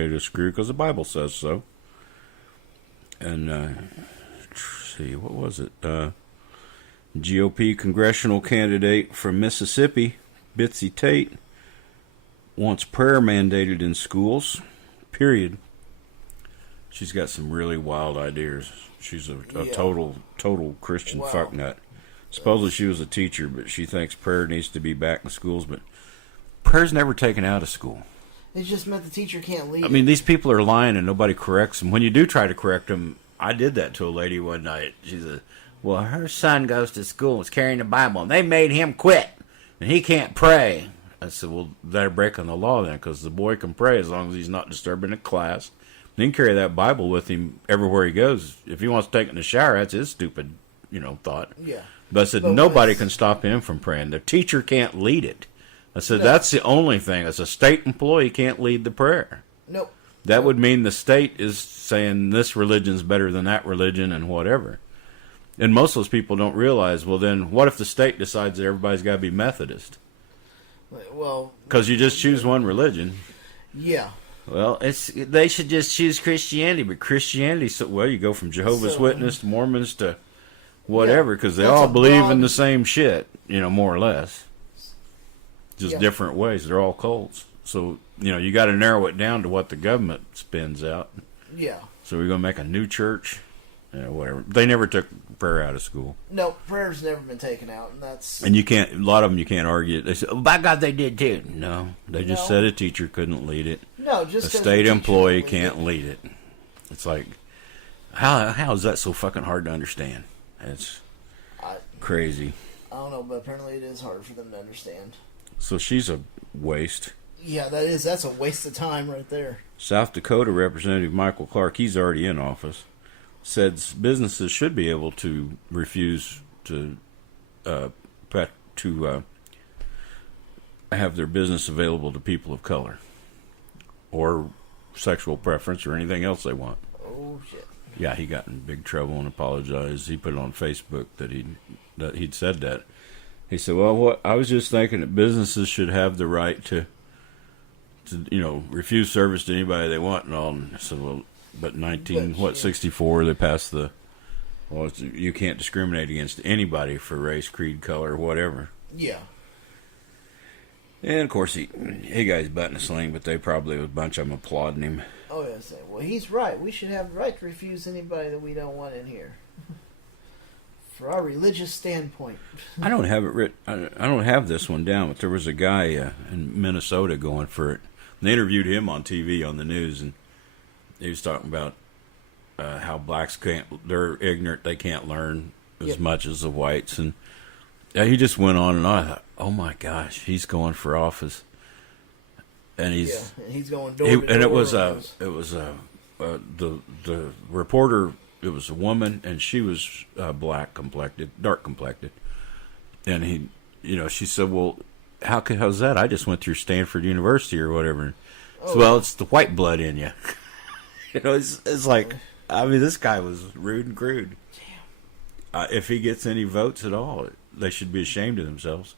okay to screw because the Bible says so. And, let's see, what was it? GOP congressional candidate from Mississippi, Bitsy Tate, wants prayer mandated in schools, period. She's got some really wild ideas. She's a total Christian fucknut. Supposedly she was a teacher, but she thinks prayer needs to be back in schools, but prayer's never taken out of school. It just meant the teacher can't lead. I mean, these people are lying and nobody corrects them. When you do try to correct them, I did that to a lady one night. She said, well, her son goes to school and is carrying the Bible, and they made him quit, and he can't pray. I said, well, they're breaking the law then, because the boy can pray as long as he's not disturbing the class. He can carry that Bible with him everywhere he goes. If he wants to take it in the shower, that's his stupid, thought. Yeah. But I said, nobody can stop him from praying. The teacher can't lead it. I said, that's the only thing. As a state employee, can't lead the prayer. Nope. That would mean the state is saying this religion's better than that religion and whatever. And most of those people don't realize, well, then what if the state decides that everybody's got to be Methodist? Well, because you just choose one religion. Yeah. Well, they should just choose Christianity, but Christianity, you go from Jehovah's Witness to Mormons to whatever, because they all believe in the same shit, more or less. Just different ways. They're all cults. So, you got to narrow it down to what the government spins out. Yeah. So we're going to make a new church? Whatever. They never took prayer out of school. No, prayer's never been taken out, and that's... And a lot of them you can't argue. They say, oh, by God, they did too. No, they just said a teacher couldn't lead it. No, just a state employee can't lead it. It's like, how is that so fucking hard to understand? It's crazy. I don't know, but apparently it is hard for them to understand. So she's a waste. Yeah, that's a waste of time right there. South Dakota Representative Michael Clark, he's already in office, said businesses should be able to refuse to have their business available to people of color or sexual preference or anything else they want. Oh shit! Yeah, he got in big trouble and apologized. He put it on Facebook that he'd said that. He said, "Well, I was just thinking that businesses should have the right to refuse service to anybody they want and all." And I said, "Well, but 64, they passed you can't discriminate against anybody for race, creed, color, whatever." Yeah. And of course he got his butt in a sling, but they probably was a bunch of them applauding him. Oh yeah, well he's right. We should have the right to refuse anybody that we don't want in here. For our religious standpoint. I don't have it written. I don't have this one down, but there was a guy in Minnesota going for it. And they interviewed him on TV on the news, and he was talking about how blacks they're ignorant, they can't learn as much as the whites, and he just went on and on. I thought, oh my gosh, he's going for office, and he's going door to door. And it was the reporter. It was a woman, and she was dark complected, and she said, "Well, how's that? I just went through Stanford University or whatever." So, well, it's the white blood in you. It's like, I mean, this guy was rude and crude. Damn. If he gets any votes at all, they should be ashamed of themselves.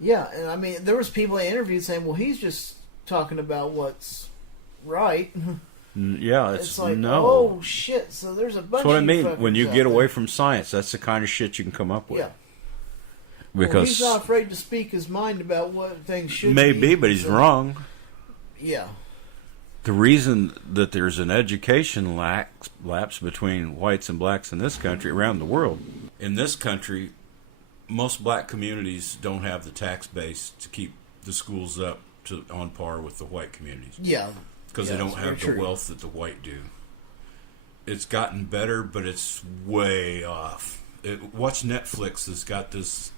Yeah, and I mean, there was people I interviewed saying, "Well, he's just talking about what's right." Yeah, it's like, no. Oh shit! So there's a bunch. That's what of I mean. When you get away from science, that's the kind of shit you can come up with. Yeah. Because he's not afraid to speak his mind about what things should be. Maybe, but he's wrong. Yeah. The reason that there's an education lapse between whites and blacks in this country, around the world, in this country, most black communities don't have the tax base to keep the schools up on par with the white communities. Yeah. Because they don't have the wealth that the white do. It's gotten better, but it's way off. Watch Netflix has got this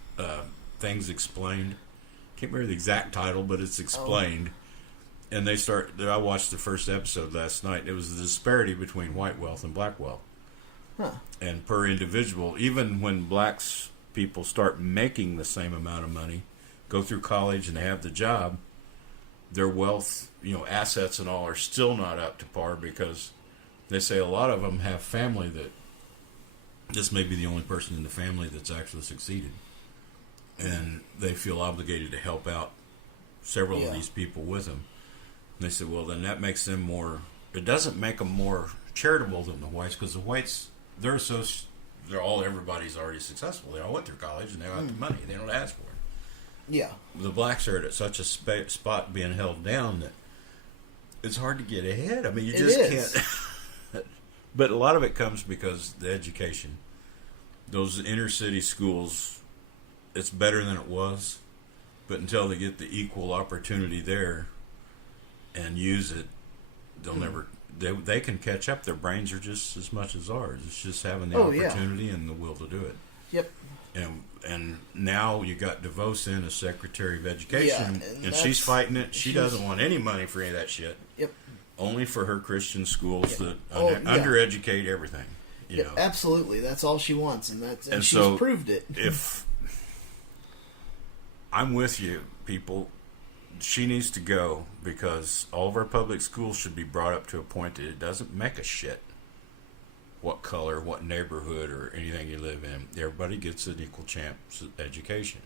Things Explained. Can't remember the exact title, but it's explained. And I watched the first episode last night. It was the disparity between white wealth and black wealth. Huh. And per individual, even when blacks people start making the same amount of money, go through college and they have the job, their wealth, assets and all are still not up to par, because they say a lot of them have family that this may be the only person in the family that's actually succeeded. And they feel obligated to help out several of these people with them. they said, well, then that makes them more. It doesn't make them more charitable than the whites, because the whites, everybody's already successful. They all went through college and they got the money. They don't ask for it. Yeah. The blacks are at such a spot being held down that it's hard to get ahead. I mean, you just can't. But a lot of it comes because the education. Those inner city schools, it's better than it was, but until they get the equal opportunity there and use it, they'll never. They can catch up. Their brains are just as much as ours. It's just having the opportunity and the will to do it. Yep. And now you got DeVos in as Secretary of Education, and she's fighting it. She doesn't want any money for any of that shit. Yep. Only for her Christian schools that undereducate everything. You know. Absolutely. That's all she wants, and she's so proved it. If I'm with you, people, she needs to go, because all of our public schools should be brought up to a point that it doesn't make a shit what color, what neighborhood, or anything you live in. Everybody gets an equal chance education.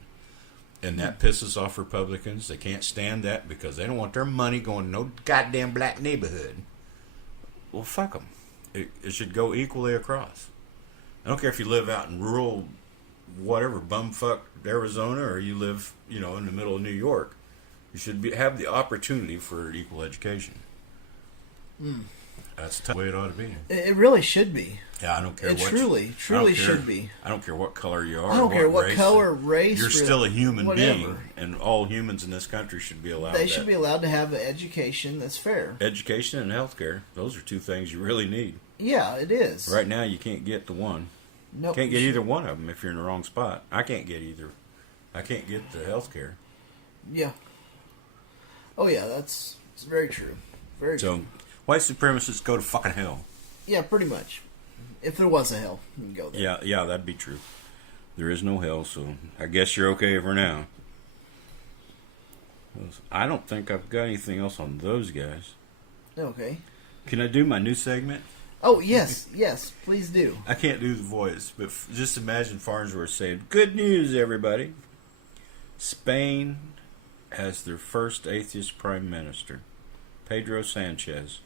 And that pisses off Republicans. They can't stand that because they don't want their money going to no goddamn black neighborhood. Well, fuck them. It should go equally across. I don't care if you live out in rural, whatever, bumfuck Arizona, or you live, in the middle of New York. You should have the opportunity for equal education. That's the way it ought to be. It really should be. Yeah, I don't care. It truly should be. I don't care what color you are. I don't care what race, color, race. You're still a human whatever. being, and all humans in this country should be allowed. They should be allowed to have an education that's fair. Education and healthcare; those are two things you really need. Yeah, it is. Right now, you can't get the one. Nope. Can't get either one of them if you're in the wrong spot. I can't get either. I can't get the healthcare. Yeah. Oh yeah, it's very true. Very true. So, white supremacists go to fucking hell. Yeah, pretty much. If there was a hell, you can go there. Yeah, that'd be true. There is no hell, so I guess you're okay for now. I don't think I've got anything else on those guys. Okay. Can I do my new segment? Oh, yes, please do. I can't do the voice, but just imagine Farnsworth saying, "Good news, everybody. Spain has their first atheist prime minister, Pedro Sanchez.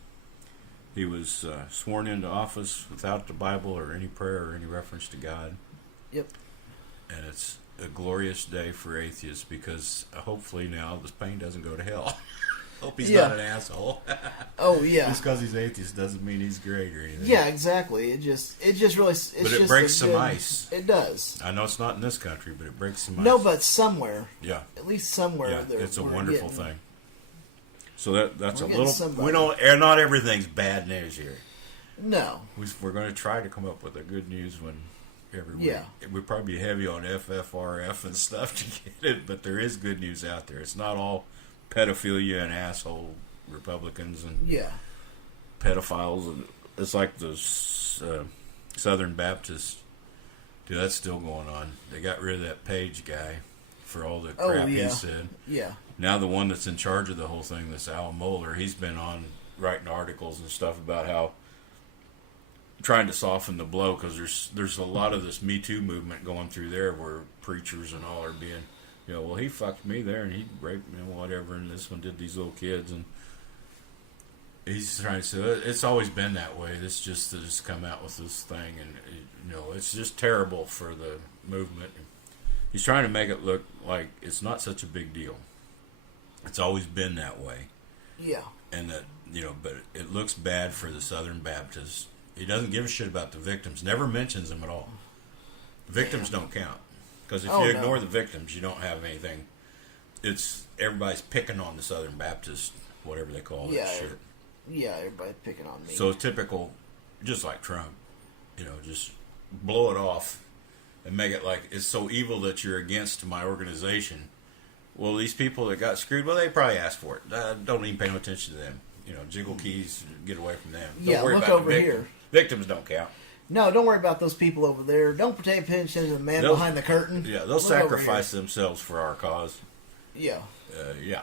He was sworn into office without the Bible or any prayer or any reference to God. Yep. And it's a glorious day for atheists, because hopefully now the Spain doesn't go to hell. Hope he's not an asshole. Oh yeah. Just because he's atheist doesn't mean he's great or anything. Yeah, exactly. It just really. It's but it just breaks some ice. It does. I know it's not in this country, but it breaks some ice. No, but somewhere. Yeah. At least somewhere. Yeah, it's a wonderful thing. So that's a little. Somebody. We don't. Not everything's bad news here. No. We're going to try to come up with a good news one every week. Yeah. We're probably heavy on FFRF and stuff to get it, but there is good news out there. It's not all pedophilia and asshole Republicans and pedophiles. And it's like those Southern Baptists. Dude, that's still going on. They got rid of that Page guy for all the crap he said. Yeah. Now the one that's in charge of the whole thing, this Al Mohler, he's been on writing articles and stuff about how trying to soften the blow, because there's a lot of this Me Too movement going through there where preachers and all are being, well, he fucked me there and he raped me and whatever, and this one did these little kids, and he's trying to say it's always been that way. This just has come out with this thing, and it's just terrible for the movement. He's trying to make it look like it's not such a big deal. It's always been that way. Yeah. And that, but it looks bad for the Southern Baptists. He doesn't give a shit about the victims. Never mentions them at all. The victims don't count. Because if you ignore the victims, you don't have anything. It's everybody's picking on the Southern Baptist, whatever they call that shit. Yeah, everybody's picking on me. So typical, just like Trump, just blow it off and make it like it's so evil that you're against my organization. Well, these people that got screwed, they probably asked for it. Don't even pay no attention to them. Jiggle keys, get away from them. Don't worry look about over the here. Victims don't count. No, don't worry about those people over there. Don't pay attention to the man behind the curtain. Yeah, they'll sacrifice themselves for our cause. Yeah. Yeah.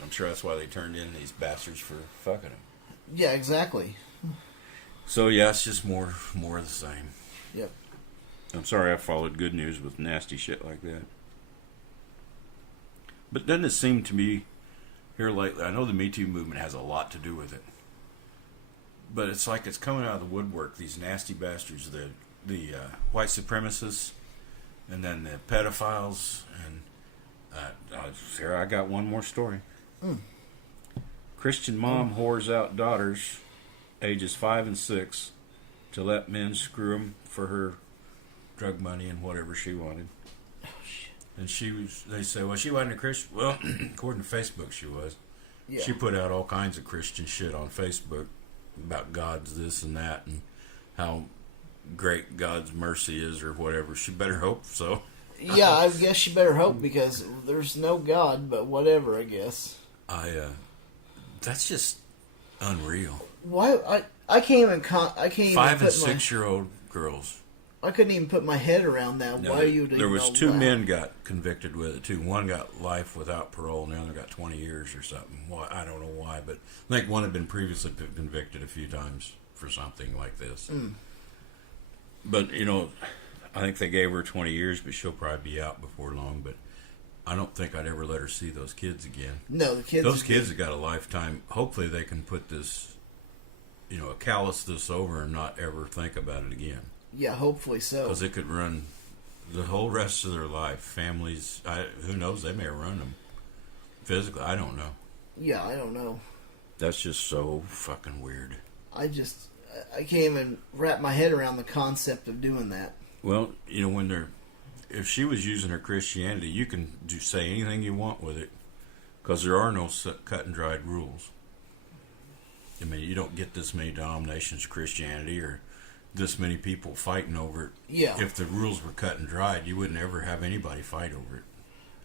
I'm sure that's why they turned in these bastards for fucking them. Yeah, exactly. So, yeah, it's just more of the same. Yep. I'm sorry I followed good news with nasty shit like that. But doesn't it seem to me here lately. I know the Me Too movement has a lot to do with it, but it's like it's coming out of the woodwork. These nasty bastards, the white supremacists, and then the pedophiles, and here I got one more story. Christian mom whores out daughters, ages 5 and 6, to let men screw them for her drug money and whatever she wanted. Oh, shit. And they say, well, she wasn't a Christian. Well, according to Facebook, she was. Yeah. She put out all kinds of Christian shit on Facebook about God's this and that and how great God's mercy is or whatever. She better hope so. Yeah, I guess she better hope, because there's no God, but whatever, I guess. That's just unreal. Why? I can't even. I can't even. 5 and 6-year-old girls. I couldn't even put my head around that. No, Why you? There was 2 men got convicted with it too. One got life without parole, and the other got 20 years or something. Well, I don't know why, but I think one had been previously convicted a few times for something like this. But I think they gave her 20 years, but she'll probably be out before long. But I don't think I'd ever let her see those kids again. No, the kids. Those kids have got a lifetime. Hopefully, they can put this, callous this over and not ever think about it again. Yeah, hopefully so. Because it could run the whole rest of their life. Families, who knows? They may run them physically. I don't know. Yeah, I don't know. That's just so fucking weird. I can't even wrap my head around the concept of doing that. Well, if she was using her Christianity, you can say anything you want with it, because there are no cut and dried rules. I mean, you don't get this many denominations of Christianity or this many people fighting over it. Yeah. If the rules were cut and dried, you wouldn't ever have anybody fight over it.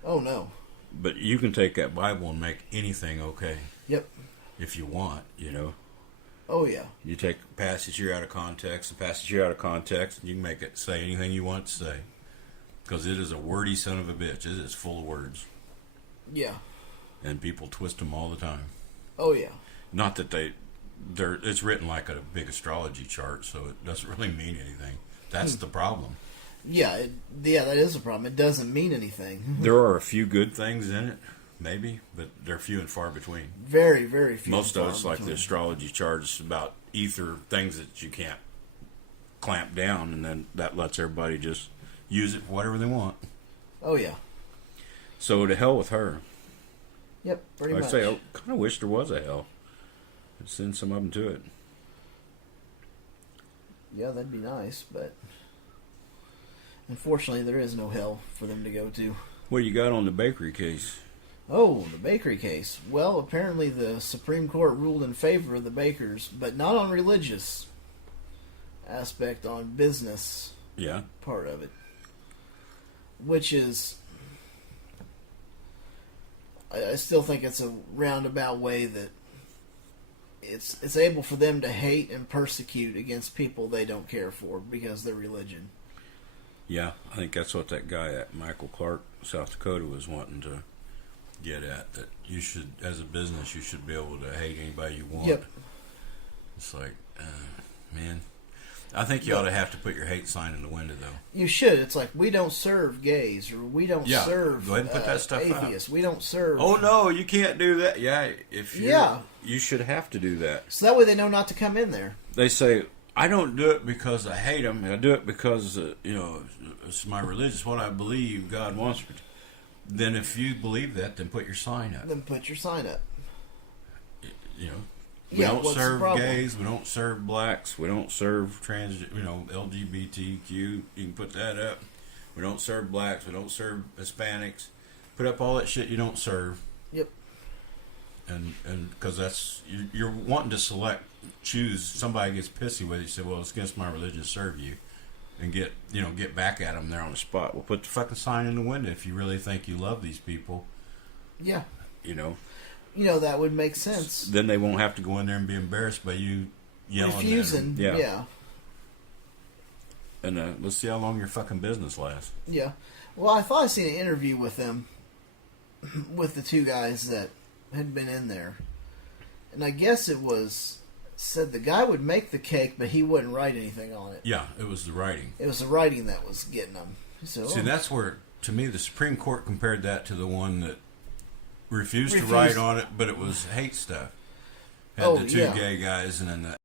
Oh, no. But you can take that Bible and make anything okay. Yep. If you want, Oh, yeah. You take a passage here out of context, a passage here out of context, and you can make it say anything you want to say. Because it is a wordy son of a bitch. It is full of words. Yeah. And people twist them all the time. Oh, yeah. Not that it's written like a big astrology chart, so it doesn't really mean anything. That's the problem. Yeah, that is a problem. It doesn't mean anything. There are a few good things in it, maybe, but they're few and far between. Very, very few. Most of it's like the astrology chart is about ether, things that you can't clamp down, and then that lets everybody just use it for whatever they want. Oh, yeah. So to hell with her. Yep, pretty much. I say, I kind of wish there was a hell. I'd send some of them to it. Yeah, that'd be nice, but unfortunately there is no hell for them to go to. What do you got on the bakery case? Oh, the bakery case. Well, apparently the Supreme Court ruled in favor of the bakers, but not on religious aspect, on business part of it. Which is, I still think it's a roundabout way that it's able for them to hate and persecute against people they don't care for because of their religion. Yeah, I think that's what that guy at Michael Clark, South Dakota, was wanting to get at. That you should, as a business, you should be able to hate anybody you want. Yep. It's like, man, I think you ought to have to put your hate sign in the window, though. You should. It's like, we don't serve gays, or we don't serve go ahead and put that stuff atheists. out. We don't serve. Oh no, you can't do that. Yeah, you should have to do that. So that way they know not to come in there. They say, I don't do it because I hate them. I do it because it's my religion, it's what I believe God wants me to. Then if you believe that, then put your sign up. Then put your sign up. We don't serve gays. We don't serve blacks. We don't serve LGBTQ. You can put that up. We don't serve blacks. We don't serve Hispanics. Put up all that shit you don't serve. Yep. And because that's you're wanting to choose. Somebody gets pissy with you. Say, well, it's against my religion to serve you, and get back at them there on the spot. Well, put the fucking sign in the window if you really think you love these people. Yeah. That would make sense. Then they won't have to go in there and be embarrassed by you yelling refusing. At them. Yeah. And let's see how long your fucking business lasts. Yeah. Well, I thought I seen an interview with them, with the two guys that had been in there, and I guess it was said the guy would make the cake, but he wouldn't write anything on it. Yeah, it was the writing. It was the writing that was getting them. So, see, that's where, to me, the Supreme Court compared that to the one that refused to write on it, but it was hate stuff. Had the two gay guys and then